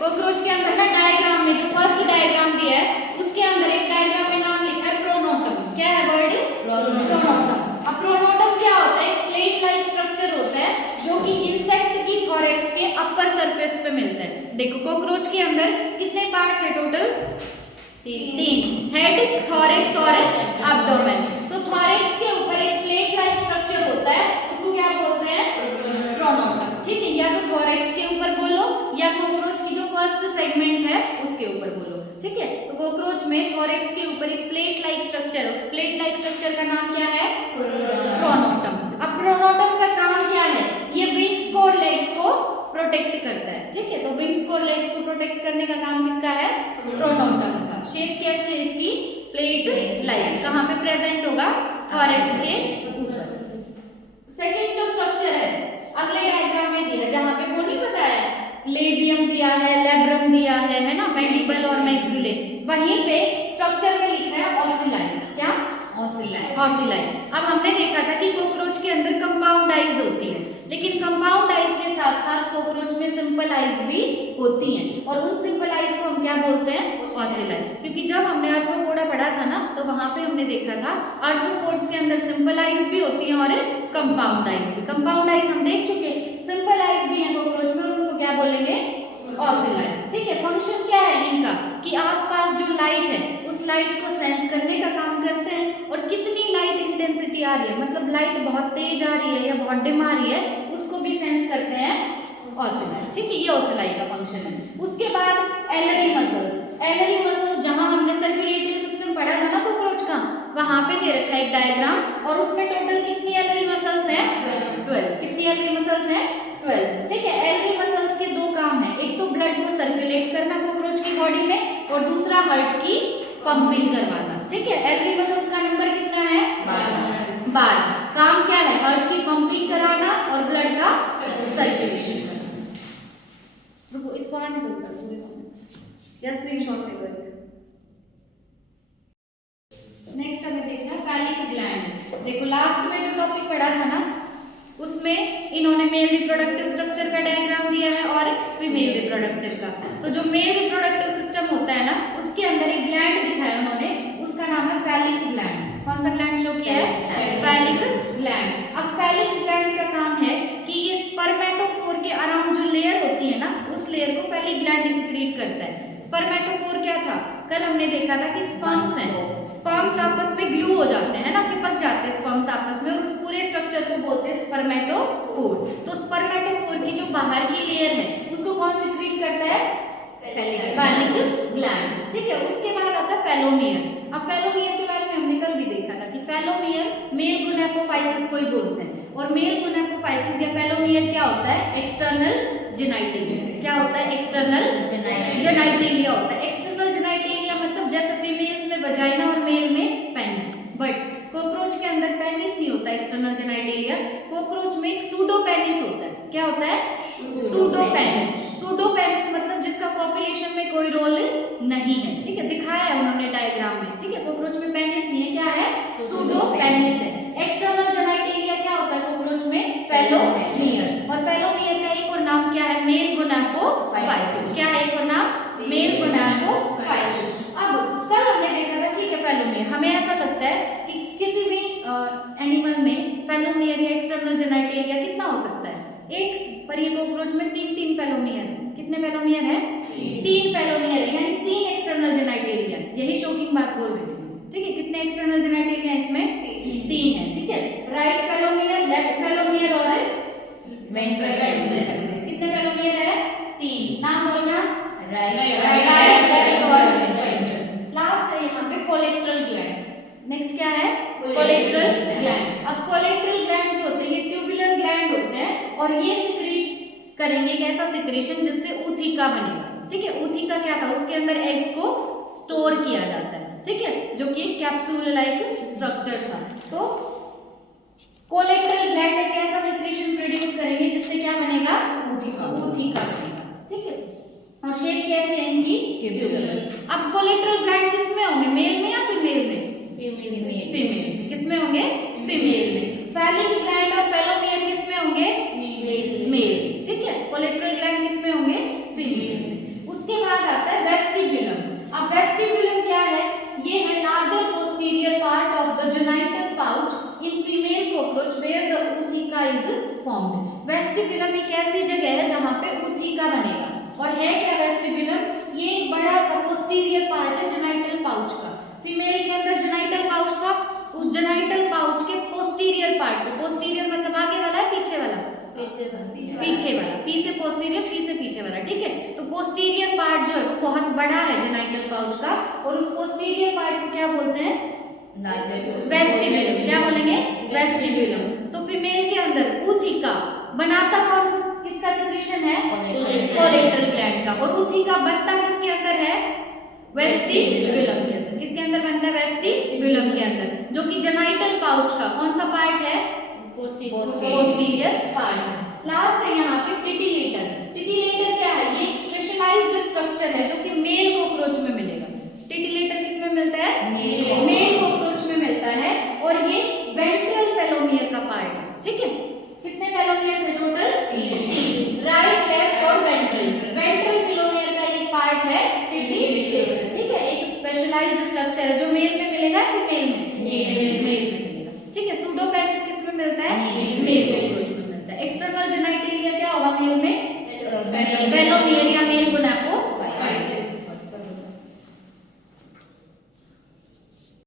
Cockroach के अंदर ना डायग्राम में जो फर्स्ट डायग्राम दिया है उसके अंदर एक डायग्राम में नाम लिखा है प्रोनोटम। क्या है वर्ड? प्रोनोटम। अब प्रोनोटम क्या होता है? प्लेट लाइक स्ट्रक्चर होता है जो कि इंसेक्ट की थोरैक्स के अपर सरफेस पे मिलता है। देखो कॉकरोच के अंदर कितने पार्ट थे टोटल? तीन, हेड, थोरैक्स और एब्डोमेन। तो थोरैक्स के ऊपर एक प्लेट लाइक स्ट्रक्चर होता है, उसको क्या बोलते हैं? प्रोनोटम। ठीक है, या तो थोरैक्स के ऊपर बोलो या कॉकरोच की जो फर्स्ट सेगमेंट है उसके ऊपर बोलो। ठीक है, तो कॉकरोच में थोरैक्स के ऊपर एक प्लेट लाइक स्ट्रक्चर है, उस प्लेट लाइक स्ट्रक्चर का नाम क्या है? प्रोनोटम। अब प्रोनोटम का काम क्या है? ये विंग्स को और लेग्स को प्रोटेक्ट करता है। ठीक है, तो विंग्स को और लेग्स को प्रोटेक्ट करने का काम किसका है? प्रोनोटम का। शेप कैसे है इसकी? Plate like. कहाँ पे प्रेजेंट होगा? थोरैक्स के ऊपर। सेकंड जो स्ट्रक्चर है अगले डायग्राम में दिया, जहाँ पे वो नहीं बताया लेबियम दिया है, लैब्रम दिया है ना, मैंडिबल और मैक्सिले, वहीं पे स्ट्रक्चर में लिखा है ऑसिलाई। क्या? ऑसिलाई। अब हमने देखा था कि कॉकरोच के अंदर कंपाउंड आइज होती है, लेकिन कंपाउंड आइज के साथ साथ कॉकरोच में सिंपल आइज भी होती हैं, और उन सिंपल आइज को हम क्या बोलते हैं? ऑसिलाई। क्योंकि जब हमने आर्थ्रोपोडा पढ़ा था ना, तो वहां पे हमने देखा था आर्थ्रोपोड्स के अंदर सिंपल आइज भी होती हैं और कंपाउंड आइज भी। कंपाउंड आइज हम देख चुके, सिंपल आइज भी हैं कॉकरोच में, उनको क्या बोलेंगे? ऑसिलाई। ठीक है, फंक्शन क्या है इनका? कि आसपास जो लाइट है उस लाइट को सेंस करने का काम करते हैं, और कितनी लाइट इंटेंसिटी आ रही है, मतलब लाइट बहुत तेज आ रही है या बहुत डिम आ रही है, उसको भी सेंस करते हैं ऑसिलाई। ठीक है, ये ऑसिलाई का फंक्शन है। उसके बाद एलरी मसल्स। एलरी मसल्स जहां हमने सर्कुलेटरी सिस्टम पढ़ा था ना कॉकरोच का, वहां पे दे रखा है एक डायग्राम, और उसमें टोटल कितनी एलरी मसल्स हैं? 12। कितनी एलरी मसल्स हैं? 12। ठीक है, एलरी मसल्स के दो काम है, एक तो ब्लड को सर्कुलेट करना कॉकरोच की बॉडी में, और दूसरा हार्ट की पंपिंग करवाना। ठीक है, एलरी मसल्स का नंबर कितना है? 12। काम क्या है? हार्ट की पंपिंग कराना और ब्लड का सर्कुलेशन करना। रुको, इसको आने दो पूरे या स्क्रीनशॉट ले लो एक। नेक्स्ट हमें देखना है फैलिक ग्लैंड। देखो लास्ट में जो टॉपिक पढ़ा था ना, उसमें इन्होंने मेल रिप्रोडक्टिव स्ट्रक्चर का डायग्राम दिया है और फीमेल रिप्रोडक्टिव का। तो जो मेल रिप्रोडक्टिव सिस्टम होता है ना, उसके अंदर एक ग्लैंड दिखाया उन्होंने, उसका नाम है फैलिक ग्लैंड। कौन सा ग्लैंड शो किया है? Phallic gland. अब फैलिक ग्लैंड का काम है कि ये स्पर्मेटोफोर के अराउंड जो लेयर होती है ना, उस लेयर को फैलिक ग्लैंड सिक्रीट करता है। स्पर्मेटोफोर क्या था? कल हमने देखा था कि स्पर्म्स हैं, स्पर्म्स आपस में ग्लू हो जाते हैं ना, चिपक जाते हैं स्पर्म्स आपस में, और उस पूरे स्ट्रक्चर को बोलते हैं स्पर्मेटोफोर। तो स्पर्मेटोफोर की जो बाहर की लेयर है उसको कौन सिक्रीट करता है? Phallic gland. ठीक है, उसके बाद आता है फेलोमियर। अब फेलोमियर के बारे में हमने कल भी देखा था कि फेलोमियर मेल गोनापोफाइसिस को ही बोलते हैं, और मेल गोनापोफाइसिस या फेलोमियर क्या होता है? External genitalia. क्या होता है? एक्सटर्नल जेनाइटेलिया होता है। एक्सटर्नल जेनाइटेलिया मतलब जैसे फीमेल्स में वजाइना और मेल में पेनिस, बट कॉकरोच के अंदर पेनिस नहीं होता एक्सटर्नल जेनाइटेलिया। कॉकरोच में एक सूडो पेनिस होता है। क्या होता है? Pseudo penis. सूडो पेनिस मतलब जिसका कॉपुलेशन में कोई रोल नहीं है। ठीक है, दिखाया है उन्होंने डायग्राम में। ठीक है, कॉकरोच में पेनिस नहीं है, क्या है? सूडो पेनिस है। एक्सटर्नल जेनाइटेलिया क्या होता है कॉकरोच में? फेलोमियर। और फेलोमियर का एक और नाम क्या है? मेल गोनापोफाइसिस। क्या है एक और नाम? मेल गोनापोफाइसिस। अब कल हमने देखा था, ठीक है, फेलोमियर। हमें ऐसा लगता है कि किसी भी एनिमल में फेलोमियर या एक्सटर्नल जेनाइटेलिया कितना हो सकता है? एक, पर ये कॉकरोच में तीन फेलोमियर है। कितने फेलोमियर है? 3 फेलोमियर है, यानी 3 एक्सटर्नल जेनाइटेलिया। यही शॉकिंग बात बोल रही थी। ठीक है, कितने एक्सटर्नल जेनाइटेलिया इसमें? 3 है। ठीक है, राइट फेलोमियर, लेफ्ट फेलोमियर और वेंट्रल फेलोमियर। कितने फेलोमियर है? 3। नाम बोलना। राइट, लेफ्ट और वेंट्रल। लास्ट है यहाँ पे कोलेक्ट्रल ग्लैंड। नेक्स्ट क्या है? Colorectal gland. अब कोलेक्ट्रल ग्लैंड जो होते हैं ये ट्यूबुलर ग्लैंड होते हैं, और ये सिक्रीट करेंगे एक ऐसा सिक्रेशन जिससे ऊथिका बनेगा। ठीक है, ऊथिका क्या था? उसके अंदर एग्स को स्टोर किया जाता है। ठीक है, जो कि एक कैप्सूल लाइक स्ट्रक्चर था। तो कोलेक्ट्रल ग्लैंड एक ऐसा सिक्रेशन प्रोड्यूस करेंगे जिससे क्या बनेगा? ऊथिका बनेगा। ठीक है, और शेप कैसे है इनकी? ट्यूबुलर। अब कोलेक्ट्रल ग्लैंड किसमें होंगे? मेल में या फीमेल में? फीमेल। किसमें होंगे? फीमेल में। फैलिक ग्लैंड और फेलोमियर किसमें होंगे? मेल। ठीक है, कोलेक्ट्रल ग्लैंड किसमें होंगे? फीमेल में। वेस्टिबुलम, ये एक बड़ा सा पोस्टीरियर पार्ट है जेनाइटल पाउच का। फीमेल के अंदर जेनाइटल पाउच था, उस जेनाइटल पाउच के पोस्टीरियर पार्ट पे, पोस्टीरियर मतलब आगे वाला है पीछे वाला, पीछे वाला, पी से पोस्टीरियर, पी से पीछे वाला, ठीक है। तो पोस्टीरियर पार्ट जो है वो बहुत बड़ा है जेनाइटल पाउच का, और उस पोस्टीरियर पार्ट को क्या बोलते हैं? वेस्टिबुलम। क्या बोलेंगे? वेस्टिबुलम। तो फीमेल के अंदर ऊथिका बनाता कौन, किसका सेक्रेशन है? कोलेक्टल ग्लैंड का। और ऊथिका बनता किसके अंदर है? वेस्टिबुलम के अंदर। किसके अंदर बनता है? वेस्टिबुलम के अंदर, जो कि जेनाइटल पाउच का कौन सा पार्ट है? Posterior part. लास्ट है यहाँ पे टिटिलेटर। टिटिलेटर क्या है? ये एक स्पेशलाइज्ड स्ट्रक्चर है जो कि मेल कॉकरोच में मिलेगा। टिटिलेटर किस में मिलता है? मेल कॉकरोच में मिलता है, और ये वेंट्रल फेलोमियर का पार्ट है, ठीक है। कितने फेलोमियर थे टोटल? 3, राइट, लेफ्ट और वेंट्रल। वेंट्रल फेलोमियर का एक पार्ट है टिटिलेटर, ठीक है। एक स्पेशलाइज्ड स्ट्रक्चर है जो मेल में मिलेगा, फीमेल में? मेल में मिलेगा, ठीक है। सूडोपेनिस किस में मिलता है? मेल में।